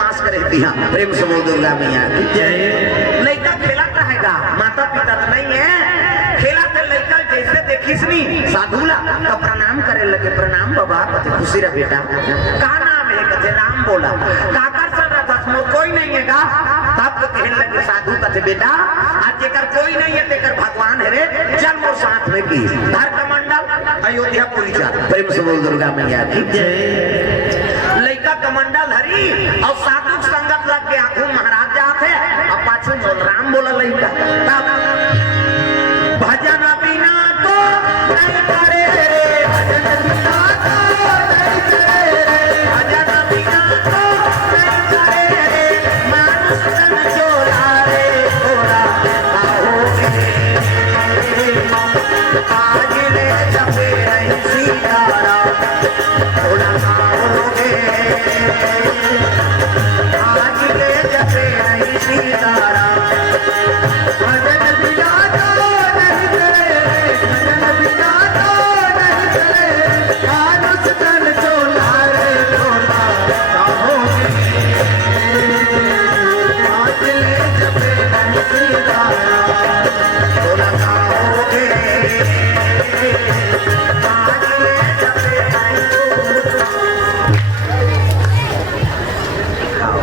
बदमाश करे दिया। प्रेम से बोल दुर्गा मैया की जय। लड़का खेला रहेगा, माता पिता तो नहीं है, खेला थे लड़का जैसे देखिस नहीं साधुला तो प्रणाम करे लगे, प्रणाम बाबा कथे खुशी रह बेटा, का नाम है कथे राम बोला, काकर चल रहा था कोई नहीं है का, तब तो कहने लगे साधु कथे बेटा आज जेकर कोई नहीं है तेकर भगवान है रे, चल मोर साथ में की धर कमंडल अयोध्या पुरी जा। प्रेम से बोल दुर्गा मैया की जय। लड़का कमंडल धरी और साधु संगत लग के आखू महाराज जाते और पाछू राम बोला लड़का, तब भजन बिना तो नहीं करे रे, भजन बिना तो नहीं करे रे, भजन बिना तो नहीं करे रे, मानुष तन चोरा रे चोरा आओगे, आज ले जपे नहीं सीताराम थोड़ा आओगे, आज ले जपे नहीं सीताराम भजन बिना तो नहीं करे, भजन बिना तो नहीं करे, मानुष तन चोला रे चोला आओगे, आज ले जपे नहीं सीताराम थोड़ा आओगे, आज ले जपे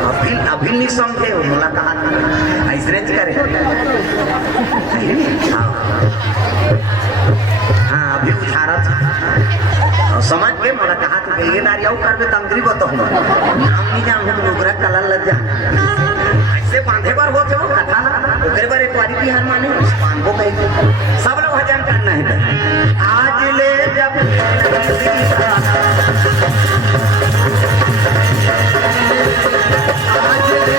नहीं अभी नहीं समझे हो मुलाकात ऐसे करे। हाँ अभी उछारत समझ के मला कहा तो ये नारिया कर दे तंगरी बताऊं नाम नहीं जानूं तो ओकरा कला लग जा ऐसे बांधे बार होते हो कथा ओकरे बारे एक वारी बिहार माने बांधो कहीं सब लोग भजन करना है। आज ले जब आज ले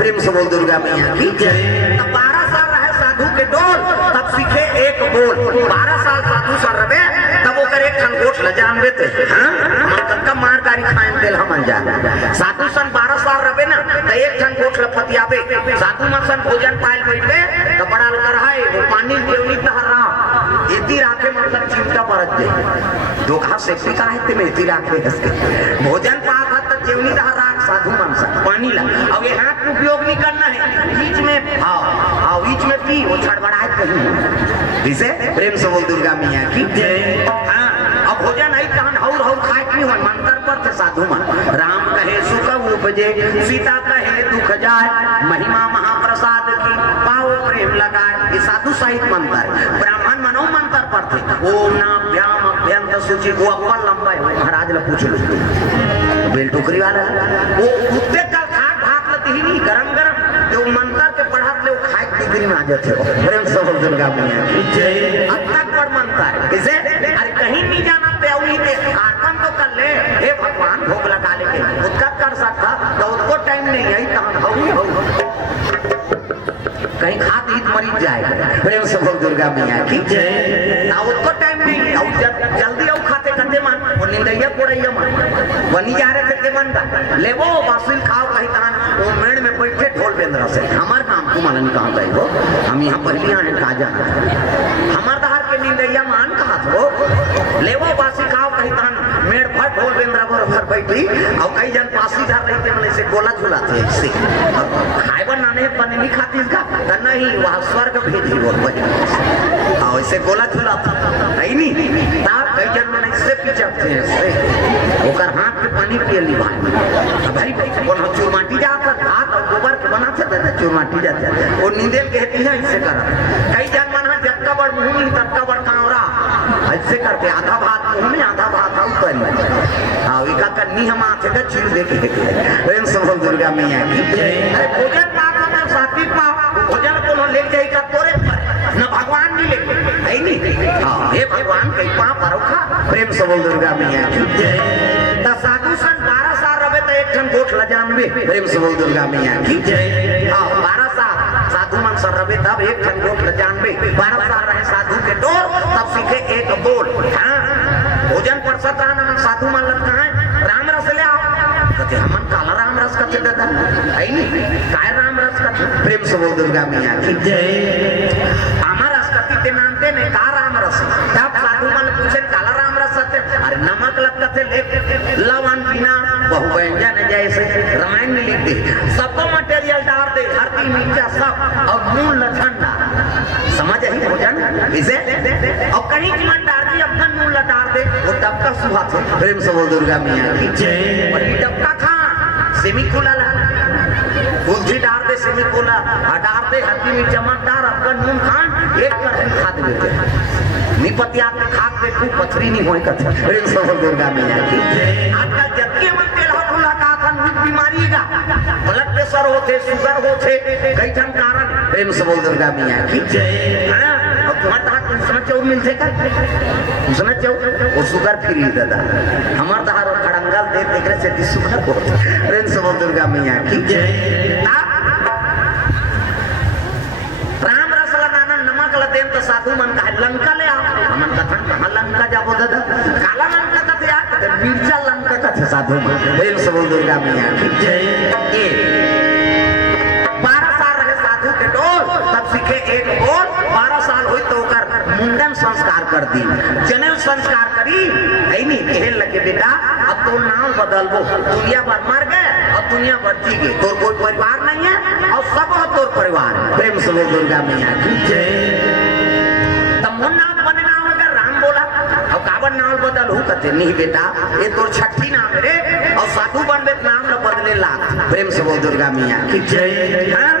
प्रेम से बोल दुर्गा मैया की जय। 12 साल रहे साधु के डोल तब सीखे एक बोल, 12 साल साधु सर रहे तब वो करे खनगोट ल जानबे ते हां मन का मार गारी खाएं तेल हम जा साधु सन 12 साल रहे ना तो एक खनगोट ल फतियाबे साधु मन सन भोजन पाइल बैठे तो बड़ा लग रहा है वो पानी देवनी तहरा इति राखे मतलब चिंता परत दे धोखा से का है ते में इति राखे इसके भोजन पात त देवनी तहरा साधु मन सा पानी ला अब ये हाथ उपयोग नहीं करना है बीच में आओ बीच में पी वो छड़बड़ाहट कहीं इसे प्रेम से बोल दुर्गा मैया की जय। हां अब भोजन आई कहन और खाए की हो मंत्र पर थे साधु मन राम कहे सुख उपजे सीता कहे दुख जाए महिमा महाप्रसाद की पाओ प्रेम लगाए ये साधु साहित्य मंत्र ब्राह्मण मनो मंत्र पर थे ओम नाम व्याम अभ्यंत सूचि वो अव्वल लंबा है महाराज ने पूछ लो बेल टोकरी वाला वो कुत्ते का खाट भात लती ही नहीं गरम गरम जो मंत्र के पढ़ात ले वो खाए डिग्री में आ जाते हो। प्रेम से बोल दुर्गा मैया की जय। अब तक पढ़ मंत्र इसे अरे कहीं नहीं जाना पे वही थे कारकम तो कर ले हे भगवान भोग लगा लेंगे उसका कर सकता तो उसको टाइम नहीं है कहां हो कहीं खात ईद मरीज जाएगा। प्रेम से बोल दुर्गा मैया की जय। ना उसको टाइम नहीं और जल्दी आओ खाते करते मन वो निंदैया पोड़ैया मन बनी जा रहे करते मन का ले वो वासिल खाओ कहीं तान वो मेड़ में बैठे ढोल बेंद्रा से हमार काम को मालन कहाँ गए हो हम यहाँ पहले आने का जाना हमार दहार के निंदैया मान कहा हो ले वो वासिल खाओ कहीं तान मेड़ भर ढोल बेंद्रा पर बैठी और कई जन पासी धर रही थे से गोला झुलाते खाए बन है पनीनी खाती का नहीं वहाँ स्वर्ग भेजी वो ऐसे गोला चला है नहीं तार कई जन में इससे पीछे हैं ओकर हाथ पे पानी पिए ली भाई कौन चूरमाटी जाकर हाथ और गोबर के बना सकते थे चूरमाटी जाते वो नींदेल कहती है इससे कर कई जन मन जक्का बड़ मुँह तक्का बड़ कावरा ऐसे करते आधा भात मुँह में आधा भात ऊपर इका कन्नी हम आते का चिल देखे प्रेम संभव दुर्गा मैया की अरे भोजन पाप में सात्विक पाप भोजन को ले जाएगा तोरे पर न भगवान नहीं लेके है नहीं हाँ हे भगवान कई पाप परोखा प्रेम संभव दुर्गा मैया की साधु सन 12 साल रहे तो एक ठन गोठ लजानबे प्रेम संभव दुर्गा मैया की हाँ 12 साल साधु मन सर रहे तब एक ठन गोठ लजानबे 12 साल रहे साधु के डोर तब सीखे एक बोल हाँ भोजन पर सता न साधु मन लग कहाँ राम रस ले आओ कहते हमन काला राम रस का चलता था है नहीं काय राम रस का प्रेम संभव दुर्गा मैया की हमारा रस का ते नामते ने का राम रस तब साधु मन पूछे काला राम रस आते अरे नमक लगता थे ले लवन बिना बहु व्यंजन जैसे रामायण में लिख दे सबको मटेरियल डाल दे हल्दी मिर्चा सब और नून ठंडा समझ आई भोजन इसे और कहीं कीमत डाल दी अपना नून लटार दे वो डबका सुहा थे प्रेम संभव दुर्गा मैया की जय और ये डबका खा सेमी खुला ला कुल्फी डाल दे सेमी खुला डाल दे हल्दी में चमकदार अपना नून खान एक कर खा देते निपतिया पे खाक दे खूब पथरी नहीं होई कथे प्रेम संभव दुर्गा मैया की आजकल जबकि मन तेल हो खुला का था बीमारी का ब्लड प्रेशर होते शुगर होते कई जन कारण प्रेम संभव दुर्गा मैया की जय तुम्हारा उसमें चौर मिलते का उसमें चौर वो शुगर फ्री दादा हमार तहार खड़ंगल दे देखरे से दिसुना को प्रेम संभव दुर्गा मैया की जय राम रस लगाना नमक लदेन तो साधु मन का लंका ले आओ हमन कथन कहां लंका जाबो दादा काला लंका का या मिर्चा लंका का थे साधु मन प्रेम संभव दुर्गा मैया की जय 12 साल रहे साधु के डोल तब सीखे एक बोल 12 साल हुई तो कर मुंडन संस्कार कर दी जनेऊ संस्कार करी है नहीं कहने लगे बेटा अब तो नाम बदल वो दुनिया भर मर गए और दुनिया भर जी गए तो कोई परिवार नहीं है और सब हो तोर परिवार प्रेम से दुर्गा मैया की जय तब मुन नाम बनना होगा राम बोला और काबर नाम बदल हो कहते नहीं बेटा ये तोर छठी नाम रे और साधु बनबे नाम न बदले ला प्रेम से दुर्गा मैया की जय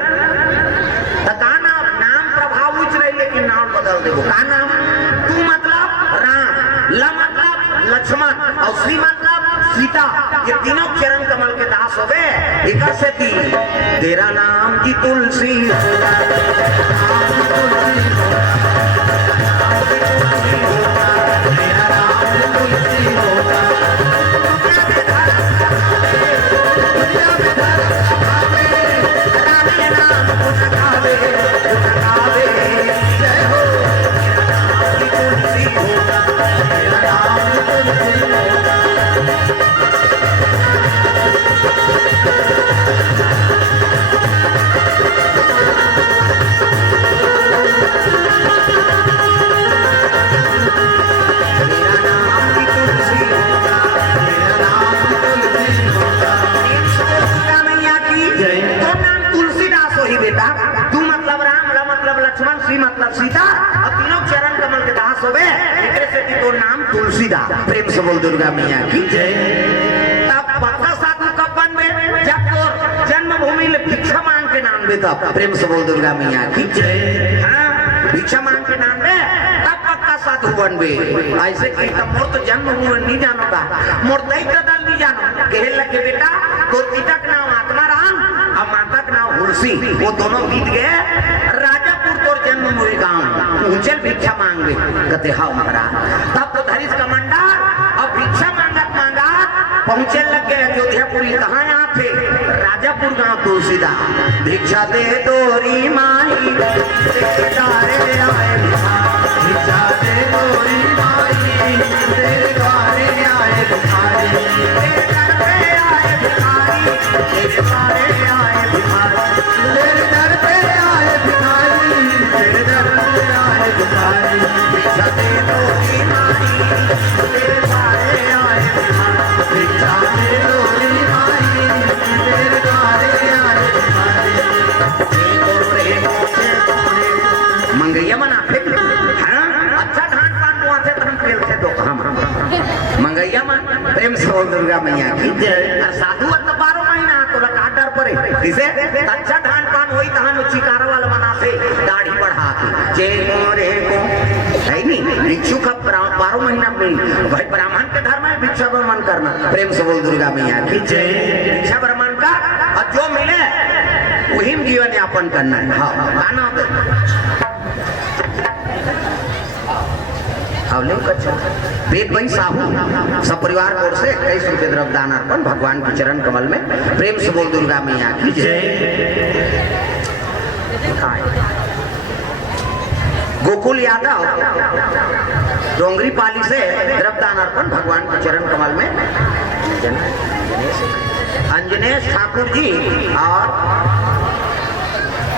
लेकिन नाम बदल दे का नाम तू मतलब राम ल मतलब लक्ष्मण और श्री मतलब सीता ये तीनों चरण कमल के दास हो गए एक से तीन तेरा नाम की तुलसी मतलब सीता और तीनों चरण कमल के दास हो गए तो नाम तुलसीदास प्रेम से बोल दुर्गा मैया की जय तब पक्का साधु कब बन में जब तो जन्मभूमि में भिक्षा मांग के नाम देता प्रेम से बोल दुर्गा मैया की जय हाँ भिक्षा मांग के नाम दे तब पक्का साधु बन बे ऐसे की तब मोर तो जन्मभूमि नहीं जानो का मोर दई दल नहीं जानो कहे लगे बेटा तो पिता का नाम आत्माराम और माता का नाम हुलसी वो दोनों बीत गए राजापुर तोर जन्मभूमि गांव ऊंचल भिक्षा मांगे कहते हाँ महाराज तब तो धरिस कमांडर और भिक्षा मांगत मांगत पहुंचे लग गए अयोध्यापुरी कहाँ यहाँ थे राजापुर गांव तुलसीदास भिक्षा दे तोरी माई भिक्षा दे तोरी माई तेरे द्वारे आए भिखारी तेरे दर पे आए भिखारी तेरे द्वारे आए भिखारी तेरे दर पे आए भिखारी तेरे दर पे आए भिखारी भिक्षा दे तोरी माई तेरे द्वारे आए भिखारी भिक्षा दे तोरी माई तेरे द्वारे आए भिखारी बोल दुर्गा मैया की जय। साधु तो 12 महीना तो लगा डर पड़े किसे अच्छा धान पान वही धान चिकारा वाला बनाते दाढ़ी बढ़ा जे मोरे को है नहीं भिक्षु का 12 महीना में भाई ब्राह्मण के धर्म में भिक्षा भ्रमण करना। प्रेम से बोल दुर्गा मैया की जय। भिक्षा भ्रमण का और जो मिले वही जीवन यापन करना है। हाँ गाना वेद भाई साहू सब परिवार ओर से 21 रुपये द्रव्य दान अर्पण भगवान के चरण कमल में। प्रेम से बोल दुर्गा मैया की जय। गोकुल यादव डोंगरी पाली से द्रव्य दान अर्पण भगवान के चरण कमल में। अंजनेश ठाकुर जी और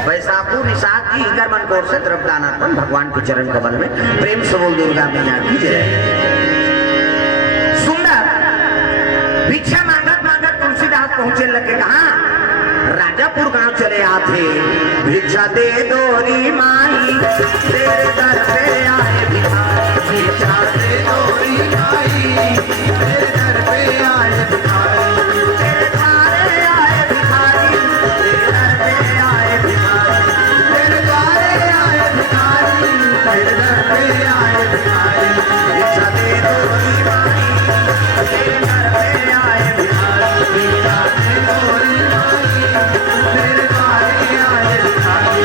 वैसाखू निषाद जी इंगरमन कोर से द्रव्य दान अर्पण भगवान के चरण कमल में। प्रेम से बोल दुर्गा मैया की जय। सुंदर भिक्षा मांगत मांगत तुलसीदास पहुंचे लगे कहा राजापुर गांव चले आते भिक्षा दे दोरी माई तेरे दर पे आए भिखारी भिक्षा दे दोरी माई तेरे दर पे आए भिखारी तेरे द्वारे आए भिखारी तेरे दर पे आए भिखारी तेरे द्वारे आए भिखारी तेरे दर पे आए भिखारी भिक्षा दे दोरी माई तेरे दर पे आए भिखारी भिक्षा दे दोरी माई तेरे द्वारे आए भिखारी।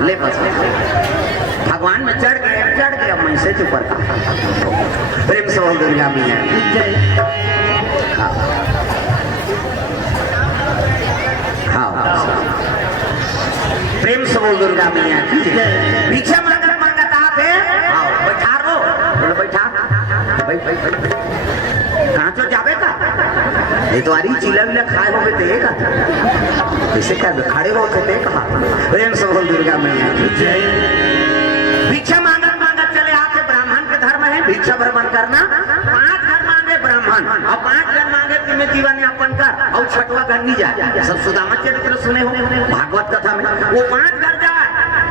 ले बस भगवान में चढ़ गए अब मैं से ऊपर का। प्रेम से बोल दुर्गा मैया की जय। हाँ प्रेम से बोल दुर्गा मैया की जय। भिक्षा मांगत मांगत आते आओ बैठा रो बोलो बैठा भाई कहाँ तो जावे का ये तो आरी चिला विला खाए हो गए का कैसे कर खड़े हो थे कहा। प्रेम से बोल दुर्गा मैया की जय। भिक्षा मांगत मांगत चले आते ब्राह्मण के धर्म है भिक्षा भ्रमण करना। 5 घर मांगे ब्राह्मण और 5 घर मांगे तुम्हें जीवन यापन कर और 6वां घर नहीं जाए। सब सुदामा चरित्र सुने हो भागवत कथा में वो 5 घर जाए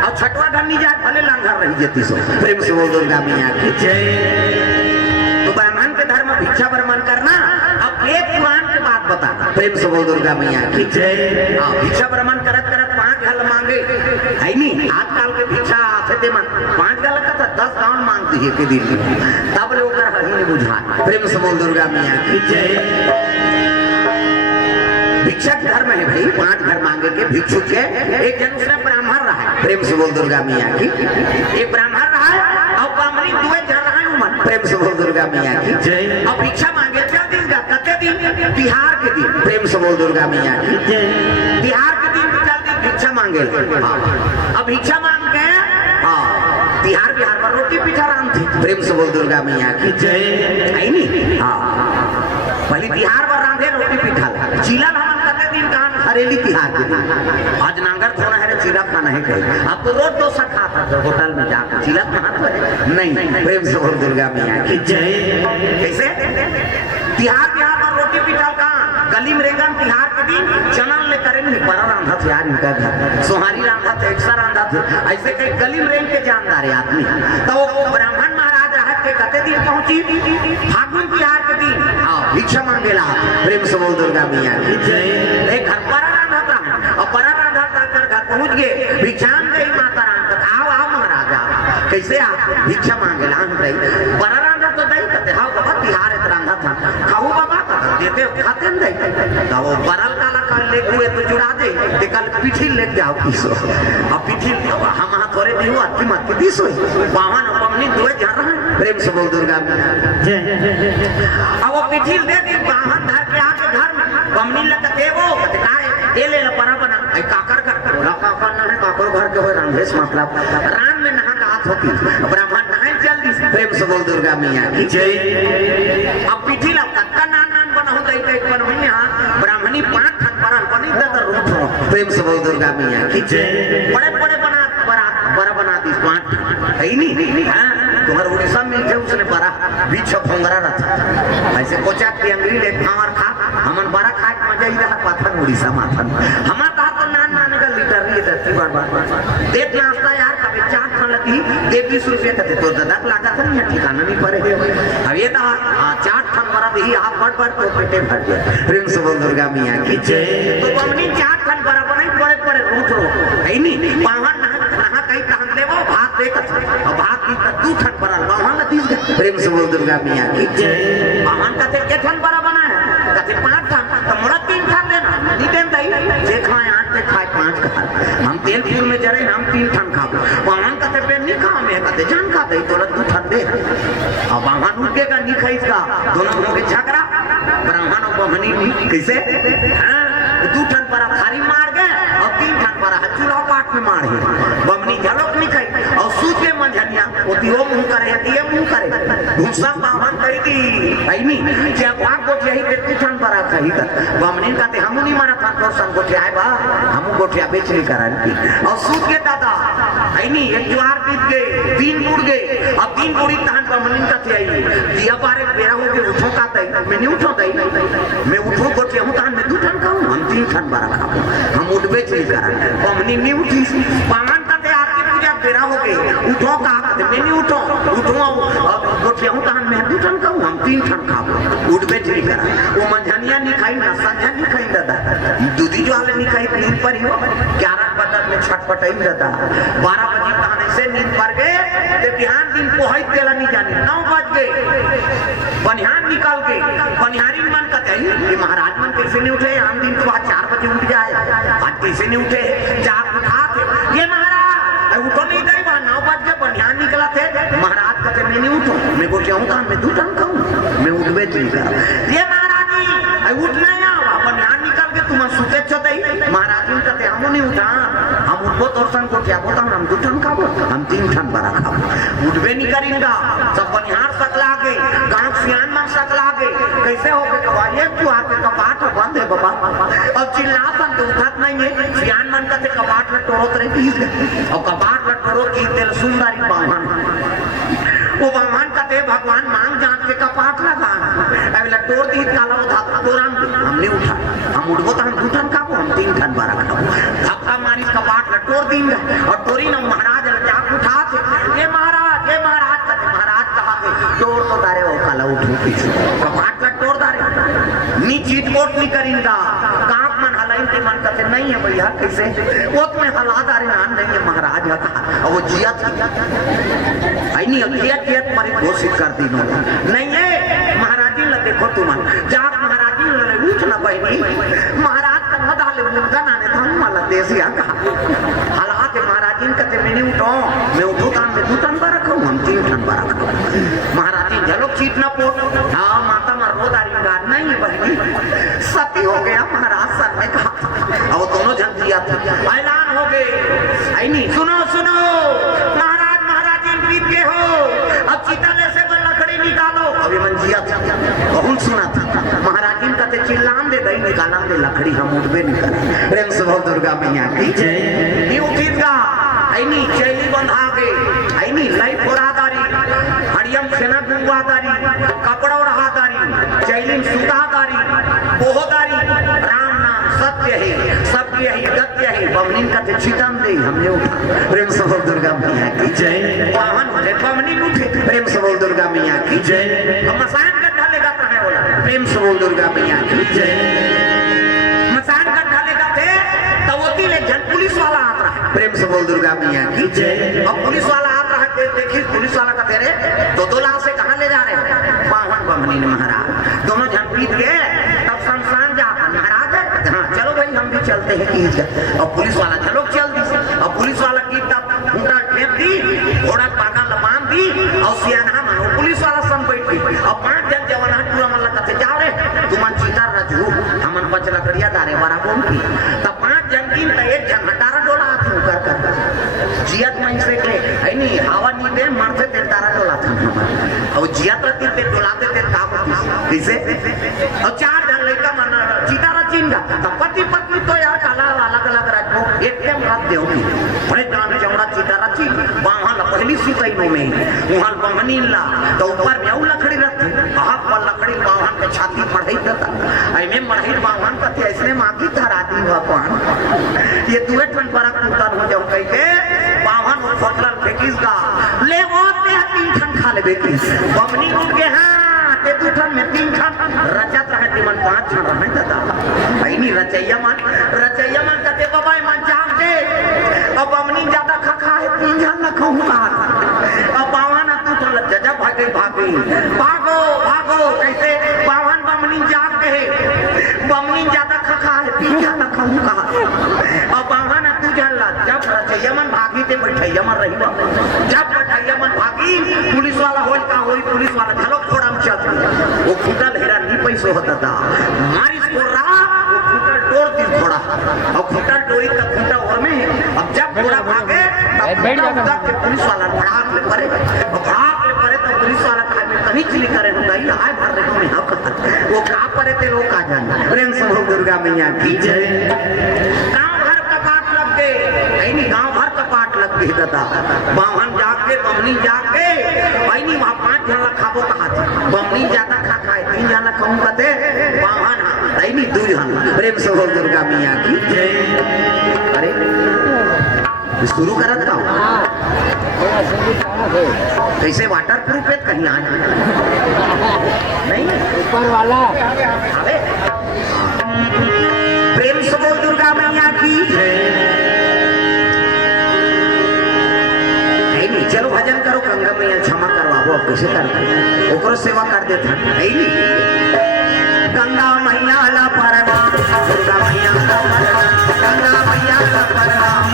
और 6वां घर नहीं जाए भले लांघर रही जेती सो। प्रेम से बोल दुर्गा मैया की जय। तो ब्राह्मण के धर्म भिक्षा भ्रमण करना। अब एक पुराण की बात बता। प्रेम से बोल दुर्गा मैया की जय। भिक्षा भ्रमण करत करत 5 घर मांगे है नहीं आजकल के भिक्षा आते मन 5 घर का 10 गांव मांगती है के दिन तब लोग नहीं बुझा। प्रेम से बोल दुर्गा मैया की जय। भिक्षा धर्म है भाई 5 घर मांगे के भिक्षु के एक जन उसने ब्राह्मण रहा। प्रेम से बोल दुर्गा मैया की। एक ब्राह्मण रहा और बामरी 2 जन रहा उमन। प्रेम से बोल दुर्गा मैया की जय। और भिक्षा मांगे कते दिन बिहार के दिन। प्रेम से बोल दुर्गा मैया की जय। बिहार के दिन भिक्षा मांगे अब भिक्षा मांग के बिहार पर रोटी पिठा राम थी। प्रेम से बोल दुर्गा मैया की जय। है नहीं हाँ पहले बिहार पर रांधे रोटी पिठा चिला हरेली तिहार के दिन आज नांगर थोड़ा है चिला खाना है कहीं। अब तो रोज डोसा खाता था होटल में जाकर चिला खाना नहीं। प्रेम से बोल दुर्गा मैया की जय। कैसे तिहार पर रोटी पिठा कहाँ गली में रेगन तिहार के दिन चना ले करे नहीं बड़ा रांधा थे यार इनका घर सोहारी रांधा थे एक्सा रांधा थे ऐसे कई गली में रेंग के जानदार है आदमी। तो ब्राह्मण महाराज राहत के कते दिन पहुंची फागुन तिहार के दिन भिक्षा मांगेला। प्रेम से बोल दुर्गा मैया की जय। एक घर बड़ा रांधा था और बड़ा रांधा कर घर पहुंच गए भिक्षाम गई माता राम आओ आओ महाराज कैसे आप भिक्षा मांगेला बड़ा रांधा तो दही कहते हाँ बाबा तिहार रांधा था खाऊ बाबा देते खाते नहीं तो वो बरल काला कर ले हुए तो जुड़ा दे कल पीठी ले जाओ किसो अब पीठी हम हाथ थोड़े भी हुआ कीमत की 20 बावन बमनी दुए जा रहा है प्रेम से बोल दुर्गा मैया अब वो पिठिल दे दी बाहर धर के आके घर में बमनी लग देवो ये ले परा बना काकर घर काकर ना है काकर घर के रामभेष मतलब राम में नहा का हाथ होती ब्राह्मण नहाए जल्दी से प्रेम से बोल दुर्गा मैया की जय अब पिठी ला कत्ता नान नान बना होता है एक बन हुई यहां ब्राह्मणी 5 खत परल बनी त रूप प्रेम से बोल दुर्गा मैया की जय बड़े बड़े बड़ा बना दी 5 है नहीं हां तुम्हारे उड़ीसा में थे उसने बड़ा बीच फोंगरा रहा ऐसे कोचा की अंगरी ले खावर खा हमन बड़ा खा के मजा ही रहा पाथन उड़ीसा माथन हमार ता तो नान नान का लीटर नहीं धरती बार देख नाश्ता यार कभी चाट खा लेती दे 20 रुपए का तो दादा लागत नहीं ठिकाना नहीं पड़े अब ये तो चाट खन बड़ा भी आप बड़ तो पेटे भर गया प्रेम से बोल दुर्गा मैया की जय तो हमनी चाट खन बड़ा बनाई बड़े बड़े रोट रो है नहीं बाहर नहा कहीं कहां ले वो भात दे और भात की 2 ठन बड़ा बाहर 30 प्रेम से बोल दुर्गा मैया की जय बाहर का के ठन बड़ा बना है कते 5 ठन तो मोड़ा 3 ठन देना नहीं देन दई जे खाए 8 पे खाए 5 खा हम तेलपुर में जरे हम 3 ठन खाबो बाहर कते पे नहीं खा में कते जान खा दई तो 2 ठन दे अब बाहर उनके का नहीं खाई का दोनों हो के झगड़ा ब्राह्मण और बहनी कैसे हां 2 ठन पर थारी मार गए और 3 ठन पर चूल्हा पाट में मार गए बमनी झलक नहीं खाई और सूत के मंझनिया ओती वो मुंह करे दिए मुंह करे घुसा बाहन कही की है नहीं क्या भाग गोठिया ही के 2 ठन पर कही का बमनी कहते हम नहीं मारा था तो सन गोठिया है बा हम गोठिया बेच नहीं करा की और सूत के दादा है नहीं एक ज्वार बीत गए 3 टूट गए अब 3 बूढ़ी तहन बमनी कहते आई दिया पारे बेरा हो के उठो का तई मैं नहीं उठो दई मैं उठो गोठिया हूं तहन मैं 2 ठन खाऊं हम 3 ठन बड़ा खाऊं हम उठ बेच नहीं करा बमनी नहीं उठी पावन कहते आरती पूजा बेरा हो गई उठो का मैं नहीं उठो गोठिया हूं तहन मैं 2 ठन खाऊं हम 3 ठन खाऊं उठ बेच नहीं करा वो मंझनिया नहीं खाई ना संझा नहीं खाई दादा दूधी जो हाले नहीं खाई नींद पर ही 11 बजे में छटपटाई दादा 12 बजे तहन से नींद पर गए ते बिहान दिन पोहई तेला नहीं जानी 9 बज गए बनिहान निकल गए बनिहारी मन कहते हैं ये महाराज मन कैसे नहीं उठे आम दिन तो आज 4 बजे उठ जाए आज कैसे नहीं उठे जाग उठा ये महाराज उठो नहीं दे 9 बज के बनिहान निकला थे महाराज कहते मैं नहीं उठो मैं गोठिया हूं तो मैं 2 ठन खाऊं मैं उठ बेच नहीं करा ये महाराज जी उठ नहीं आवा बनिहान निकल के तुम सुते छतई महाराज जी कहते हम नहीं उठा हम उठबो तो सन गोठिया बोता हम 2 ठन खाबो हम 3 ठन बड़ा खाबो उठबे नहीं करेंगा सब बनिहार सकला गए गांव सियान में सकला गए कैसे हो के कवा ये त्योहार के कपाट बंद है बाबा अब चिल्लातन तो उठत नहीं है सियान मन का कपाट में टोरत रही और कपाट में टोरो की तेल सुंदरी बाहन वो बाहन का दे भगवान मांग जान के कपाट लगा अबला टोर दी काला उठा तोराम हमने उठा हम उठबो तो हम 2 ठन खाबो हम 3 ठन बड़ा खाबो धक्का मारी कपाट ला टोर दिन और टोरी न महाराज जा उठा थे ये महाराज कहते महाराज कहा थे टोर तो दारे वो काला उठो पीछे कपाट ला टोर दारे नी चीट कोट नहीं करिंदा कांप मन हलाई के मन कहते नहीं है भैया कैसे वो तुम्हें हला दारे नान नहीं है महाराज का और वो जिया आई नहीं अखियत मारी घोषित कर दी नहीं है महाराजी ला देखो तुम जाग महाराजी ला उठ ना बहनी महाराज का मदा ले गना ने धम वाला देसिया का हालात महाराजी कहते मैं नहीं उठो मैं उठो काम में 2 ठन बड़ा खाऊं हम 3 ठन बड़ा खाऊं महाराजी झलो चीट ना पोट हां माता मार रोदारी गा नहीं है बहनी सती हो गया महाराज सर ने कहा अब दोनों जन दिया था ऐलान हो गए आई नहीं सुनो सुनो बीत के हो अब चिताले से लकड़ी निकालो अभी मंजिया बहुत सुना था महाराज जी कहते चिल्लाम दे दई निकाला दे लकड़ी हम उठबे नहीं करे प्रेम से बहुत दुर्गा मैया की जय ये उठित गा आईनी चैली बंधा के आईनी लाई फोरादारी हरियम सेना गुंगादारी कपड़ा रहादारी चैली सुतादारी बोहदारी राम नाम सत्य है सत्य है गत्य है बमनी का ते चितम दे हमने उठा प्रेम से बहुत दुर्गा मैया की जय वाहन ले बमनी उठे प्रेम से बहुत दुर्गा मैया की जय हम मसान गड्ढा लेगा है बोला प्रेम से बहुत दुर्गा मैया की जय मसान गड्ढा लेगा थे तो वो तीन जन पुलिस वाला आ रहा है प्रेम से बोल दुर्गा मैया की जय अब पुलिस वाला आ रहा है देखिए पुलिस वाला का तेरे तो 2 लाख से कहां ले जा रहे हैं वाहन बमनी ने महाराज दोनों जन पीट गए तब शमशान जाकर महाराज हाँ चलो भाई हम भी चलते हैं की और पुलिस वाला चलो चल दी और पुलिस वाला की तब घूटा फेंक दी घोड़ा पागा लबान दी और सियाना मानो पुलिस वाला सन बैठ गई और 5 जन जवान पूरा मन लगता थे जाओ रे तुमन चीता राजू हमन बच लकड़िया दारे बड़ा कौन की तब 5 जन की त एक जन हटारा डोला हाथ कर जियत मन से के है नहीं हवा नहीं दे मरते ते तारा डोला था और जियत रहती ते डोलाते ते काम किसे और 4 जन लड़का मन चीता चिंगा तब पति पत्नी तो यार अलग अलग रखो एक के रात देओगी बड़े गांव चौड़ा चीता रची वहां पहली सिकैनो में वहां बमनी ला तो ऊपर में लकड़ी रखती हाथ पर लकड़ी बावन के छाती मढ़ई देता ऐमे मढ़ई बावन का ऐसे मांगी धरा दी भगवान ये दुए ठन परक उतर हो जाओ कह के बावन फटलन फेकिस का ले वो ते 3 ठन खा लेबे की बमनी उठ के हां ते 2 ठन में 3 ठन रचत रहे तिमन 5 ठन रहे दादा ऐनी रचैया मन कते बाबा मन जाग दे अब बमनी ज्यादा खा है 3 जन न कहूंगा अब बावन तू तो जजा भागो कैसे बावन बमनी जाग गए बमनी ज्यादा खा है 3 जन न कहूंगा अब बावन तू जल्ला जब रचैया मन भागी ते बैठैया मन रही जब बैठैया मन भागी पुलिस वाला होल का होई पुलिस वाला चलो फोड़ा में चल वो खुटा हेरा नहीं पैसो होता था मारिस को रहा वो खुटा तोड़ दी फोड़ा और खुटा टोरी का खुटा और में अब जब पूरा भागे तब के पुलिस वाला भाग ले पड़े तो पुलिस वाला खाए में कहीं चिली करे होता ही आए भर रहे में वो कहां परे ते लोग का जाना प्रेम से हो दुर्गा मैया की जय गांव भर कपाट लग गए नहीं गांव भर कपाट लग गई दादा बावन जाग के बमनी जाग के नहीं वहां 5 जन खाबो कहा था बमनी ज्यादा खाए 3 जन खाऊं कहते बावन नहीं 2 जन प्रेम से हो दुर्गा मैया की जय अरे शुरू करत का कैसे वाटर प्रूफ है कहीं आना नहीं ऊपर वाला अबे प्रेम से बोल दुर्गा मैया की नहीं चलो भजन करो गंगा मैया क्षमा करवाओ कैसे करते ओकरो सेवा कर देता नहीं गंगा मैया ला प्रणाम दुर्गा मैया ला प्रणाम गंगा मैया ला प्रणाम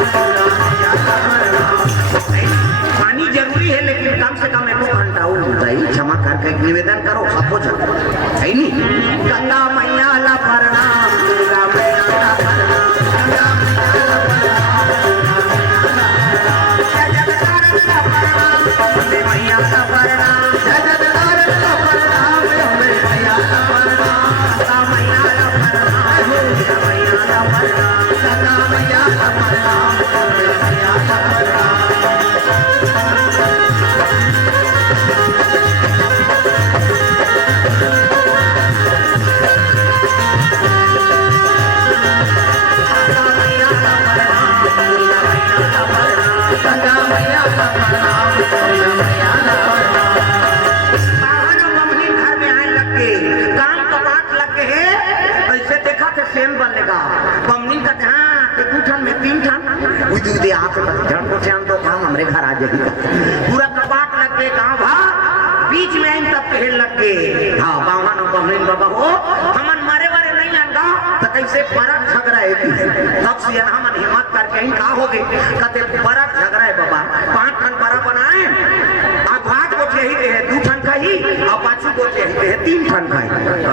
पानी जरूरी है लेकिन कम से कम 1 घंटा क्षमा करके निवेदन करो सबको है नहीं गंगा मैया ला प्रणाम दुर्गा मैया ला प्रणाम गंगा मैया ला प्रणाम मैया ला प्रणाम हमरे घर आ जाएगा पूरा कपाट लग के गाँव भर बीच में इन तब कहे लग के हाँ बावन बहन बाबा हो हमन मारे वारे नहीं लगा तो कैसे परक झगड़ा है तब से हमन हिम्मत करके का हो गए कहते परक झगड़ा है बाबा 5 ठन बड़ा बनाए भाग को यही है 2 ठन का ही और पाछू को यही है 3 ठन का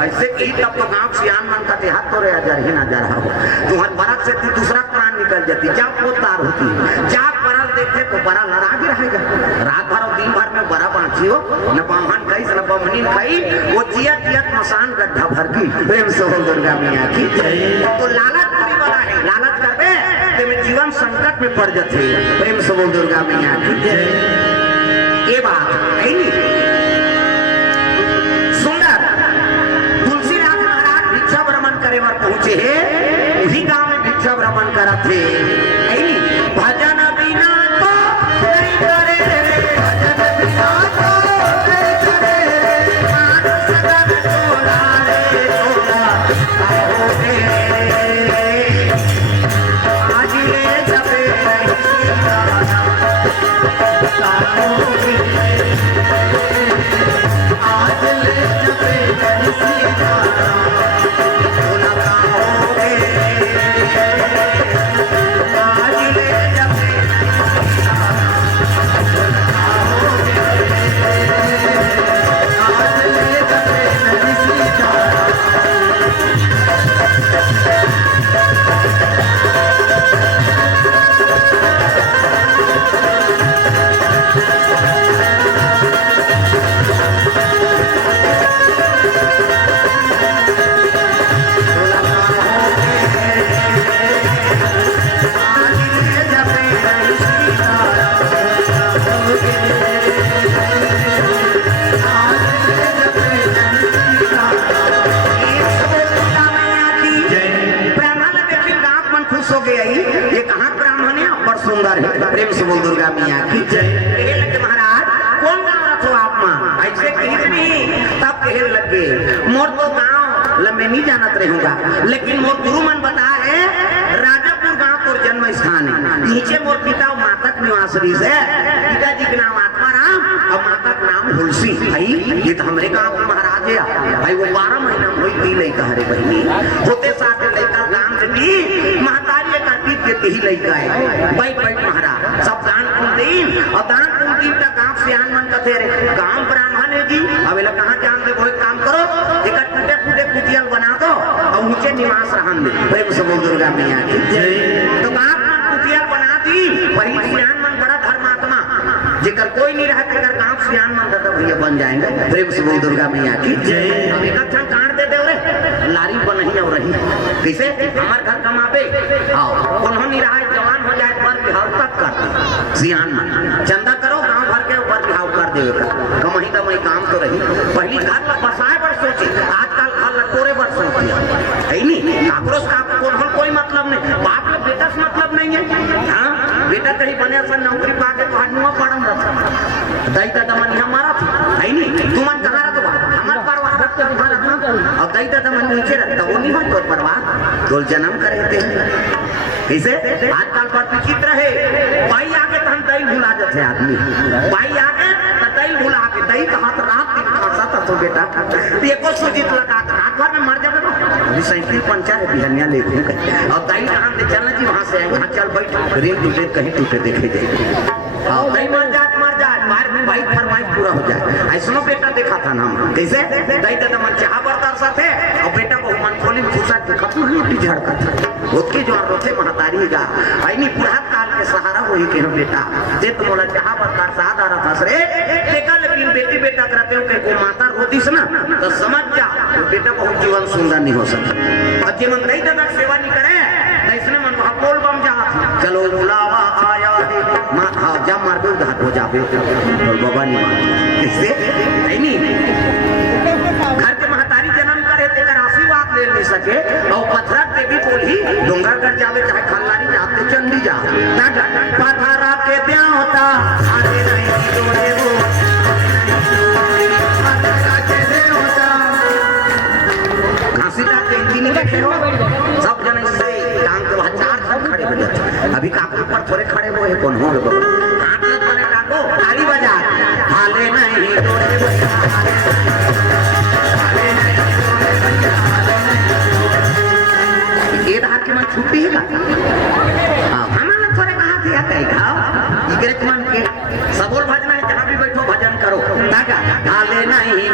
ऐसे ही तब तो गाँव सियान मन का हाथ तो रहा ही ना जा रहा हो तुम्हारे बरक से दूसरा प्राण निकल जाती जब वो तार होती जब बड़ा देखते तो बड़ा लड़ा के रहेगा रात भर और दिन भर में बड़ा बांची हो न बामन खाई न बमनी खाई वो जियत मसान गड्ढा भर की प्रेम से हो दुर्गा मैया की तो लालच पूरी बना है लालच करबे ते में जीवन संकट में पड़ जाते प्रेम से हो दुर्गा मैया की ये बात है नहीं सुंदर तुलसीदास महाराज भिक्षा भ्रमण करे बार पहुंचे है उसी गांव में भिक्षा भ्रमण करा थे भजन बिना तो नहीं करे भजन बिना तो नहीं करे मानस गण टोला रे टोला आओ रे आज ले जपे आज ले जपे टोला आओ रे सुंदर है। प्रेम से बोल दुर्गा मैया की जय। लगे महाराज कौन गाँव रखो आप माँ ऐसे कहीं नहीं तब कहे लगे मोर तो गाँव लंबे नहीं जानत रहूंगा, लेकिन मोर गुरु मन बता है राजापुर गांव तोर जन्म स्थान है। नीचे मोर पिता मातक निवास है, पिताजी के नाम आत्माराम और माता का नाम हुलसी। भाई ये तो हमारे गांव के महाराज है भाई। वो 12 महीना हुई दी लड़का हरे बहनी होते साथ लड़का दान से दी महतारी का पीत देते ही लड़का है। भाई भाई महाराज सब दान कुंदीन और दान कुंदीन का गांव से आन मन कथे रे गांव ब्राह्मण है जी। अब ये कहाँ जान दे कोई काम करो एक टूटे फूटे कुटियल बना दो और नीचे निवास रहन दे। प्रेम से बोल दुर्गा मैया की जय। तो गांव में कुटियल बना दी वही सियान मन बड़ा धर्मात्मा जेकर कोई नहीं रहा तेकर गांव सियान मन तो भैया बन जाएंगे। प्रेम से बोल दुर्गा मैया की जय। अब एक अच्छा काट दे दे रे लारी बनही और रही कैसे हमार घर कमाबे आओ कौन नहीं रहा जवान हो जाए पर बिहाव तक कर सियान मन चंदा करो गांव भर के ऊपर बिहाव कर देवे का कमही तो वही काम तो रही। पहली घर ला बसाए पर सोची आजकल घर ला तोरे पर सोची है नहीं आक्रोश का कोई मतलब नहीं। बाप लोग बेटा से मतलब नहीं है। हाँ बेटा कहीं बने सन नौकरी पा के पढ़नुआ पढ़म रहा दई दादा मन हमारा था है नहीं तुम मन कहाँ रखो हमारे परिवार रखते तुम्हारा था और दई दादा मन नीचे रखता वो नहीं हो परिवार तो जन्म करे थे इसे आजकल पर विचित्र है। भाई आगे तो हम दही भुला जाते आदमी भाई आगे तो दही भुला के दही का हाथ रात दिन खासा था तो बेटा एको सुजीत लगा रात भर में मर जावे ना साइकिल पंचर है बिहनिया ले और दही कहाँ से चलना जी वहां से वहां चल बैठ रेल टूटे कहीं टूटे देखे जाए दही मर जाए मार में भाई फरमाइश पूरा हो जाए। ऐसा बेटा देखा था ना कैसे दही दादा मन चाह बरतर साथे और बेटा को मन खोली फूसा खत्म नहीं झड़का था उसकी जो रोथे महतारी गा आई बुढ़ा काल के सहारा हुई के बेटा जे तो मोला चाह बरतर साथ आ रहा था रे देखा लेकिन बेटी बेटा करते हो कि माता रोतीस ना तो समझ जा तो बेटा बहुत जीवन सुंदर नहीं हो सकता। और जीवन दही दादा सेवा नहीं करे तो इसने मन बोल बम जा चलो बुलावा आया है हाँ जा मार दो घाट हो जावे और बाबा नहीं मान इससे नहीं घर के महतारी जन्म करे तेकर आशीर्वाद ले नहीं सके और पथरा देवी बोली डोंगरगढ़ जावे चाहे खल्लारी जाते चंडी जा पथरा के ब्याह होता आगे नहीं जोड़े वो पथरा के ब्याह होता घासी का केंद्री नहीं देखे हो सब जन इससे काम के वहाँ 4 सब खड़े हो जाते अभी काफी पर थोड़े खड़े हुए कौन हो हाथ में बने डाको ताली बजा हाले नहीं ये धार के मन छुट्टी है हमारे थोड़े कहाँ थे कहीं खाओ इगरे मन के सबोल भजना है जहाँ भी बैठो भजन करो हाले नहीं